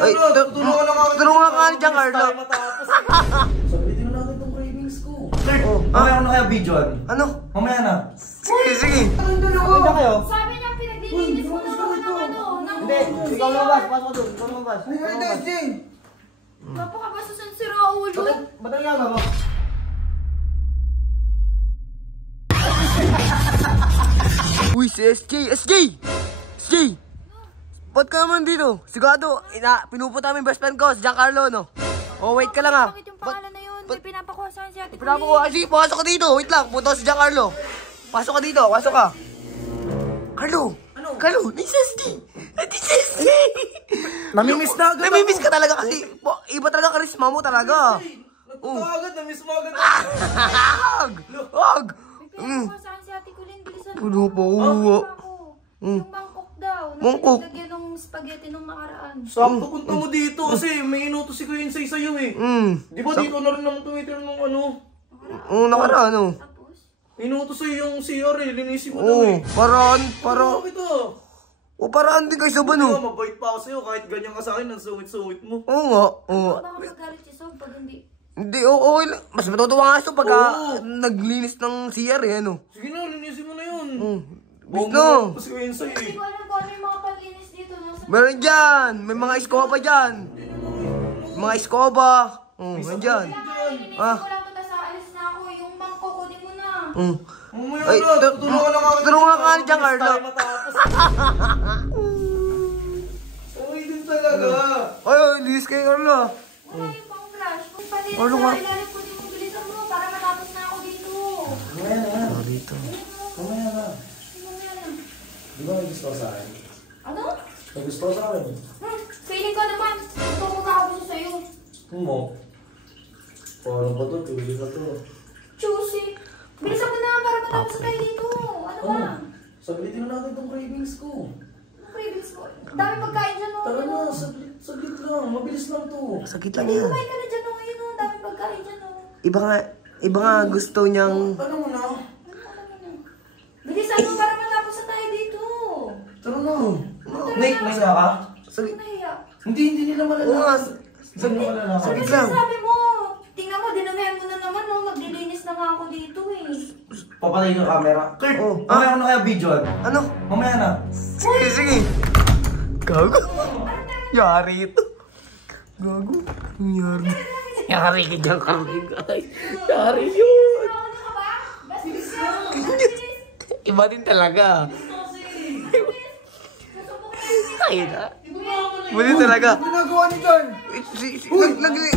Ay, tutulungan na kami. Tulungan ka dyan, Carlo. Sabitin na natin itong cravings ko. Kurt, mamaya na kaya videoan? Ano? Mamaya na. Sige, sige. Nandiyan kayo? Sabi niya pinaglilinis mo na naman ng ano. Hindi, ikaw lumabas. Pasok ko doon. Ikaw lumabas. Napakabasusan si Raul. Ba't ang yaga mo? Uy, si SJ! SJ! SJ! Ba't ka naman dito? Sigado, pinupunta namin best friend ko, si Giancarlo, no? Oh, wait ka lang ha. Bakit yung pangalan na yun? May pinapakuha sa akin si Ate Pinapa ko, sige, pasok ka dito. Wait lang, punta ko si Giancarlo. Pasok ka dito, pasok ka. Carlo! Ano? Carlo, ni SJ! Ni SJ! Namimiss na agad. Namimiss ka talaga kasi, iba talaga karisma mo talaga. Agad, namiss mo agad. Wag! Wag! May pinapakuha sa akin si Ate Kulin. Bilisan mo. Ano pa, Yung mangkok daw. Mangkok? Naglagyan ng spaghetti nung nakaraan. Sakto punta mo dito kasi may inutos si Kuya Insay sa'yo eh. Di ba dito na rin naman tumitin ng ano? Oo, nakaraan, ano? Tapos? Inutos sa'yo yung CR eh, linisin mo daw eh. Paraan. Bakit ah? O, paraan din kayo sa Ano, bano. mabait pa ako sa'yo kahit ganyan ka sa akin, ang sungit-sungit mo. Oo nga, oo nga. Baka magalit si Sob pag hindi. Hindi, okay lang. Mas matutuwa nga ito pag Oo. naglinis ng CR eh, ano? Sige na, linisin mo na yun. Bis Huwag na. mo pa si Kuya Insay Hindi eh. ko alam kung ano yung mga panlinis dito. Meron dyan. May mga iskoba dyan. Mga iskoba. Nandyan. Nilinisin Ah. ko lang ito, tas aalis na ako. Yung mangkok, kunin mo na. Mamaya Ay, na, tutulungan na kami. tulungan ka dyan, Carlo. Tayo matapos. Uy, din talaga. Ay, linis kayo, Carlo. Wala yung pang-brush. Kung palinis Ano na nga? ilalim ko din mo, bilisan mo para matapos na ako dito. Mamaya na. Dito. Mamaya na. Mamaya na. Di ba may gusto ka sa akin? Ano? May gusto ka sa akin? Feeling ko naman. Ito ko kakagusto sa'yo. Mo? Paano ba to? Pili ka to. Juicy. Bilisan mo na para matapos na tayo dito. Ano ba? Saglitin na natin itong cravings ko. Ano cravings ko? Dami pagkain dyan, no? Tara na, saglit lang. Mabilis lang to. Sakit lang Hindi, yan. kumain ka na dyan, no? Ayun, no? Dami pagkain dyan, no? Iba nga gusto niyang... Ano mo na? Bilisan mo para matapos na tayo dito. Tara na. Nick, may saya ka? Saglit. Ano nahiya? Hindi nila Oo nga. malalaman. Hindi nila malalaman. Saglit Ano lang. sinasabi mo? Tingnan mo, dinumihan mo na naman, no? Maglilinis na nga ako dito, eh. Papatay yung camera. Kurt, Oh. mamaya na kaya videoan? Ano? Mamaya na. Sige, sige. Gago. Yari ito. Gago. Yari. Yari ka dyan, Carlo. Yari yun. Ano ka ba? Bastos ka. Iba din talaga. Ay na. Muli talaga. Ginagawa niyo dyan?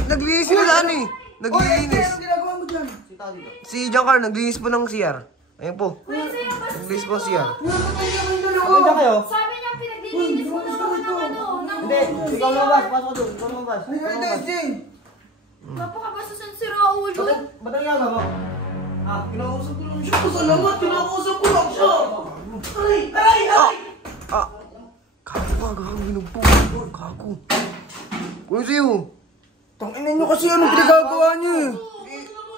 Naglinis sila sa ano eh. Naglinis. Ginagawa mo dyan? Si Giancarlo, naglinis po ng CR. Ayun po. Kuya, sa'yo ang bastos Naglinis po ng CR. Nandiyan kayo? Sabi niya, pinaglilinis mo na naman ng ano. Hindi, ikaw lumabas. Pasok ko doon. Ikaw lumabas. Napakabasusan si Raul. Ba't ang yaga mo? Kinakausap ko lang siya. Salamat, kinakausap ko lang siya. Ay! Kago ka, gago. Ginugpo. Kago. Kuya sa'yo. Tangina nyo kasi anong pinagagawa niyo eh.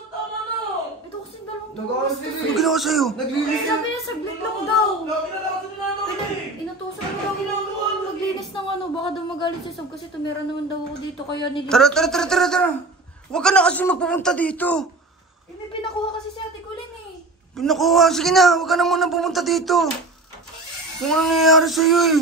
Tama na. Ito kasi dalawang Ano ginawa sa'yo? Sabi niya, saglit lang daw. Inutusan ko daw yung maglinis ng ano. Baka daw magalit si Sob kasi tumira naman daw ako dito. Kaya nilinis. Tara. Huwag ka na kasi magpupunta dito. May pinakuha kasi si Ate Kulin eh. Pinakuha. Sige na, huwag ka na muna pumunta dito. Kung ano nangyayari sa'yo eh.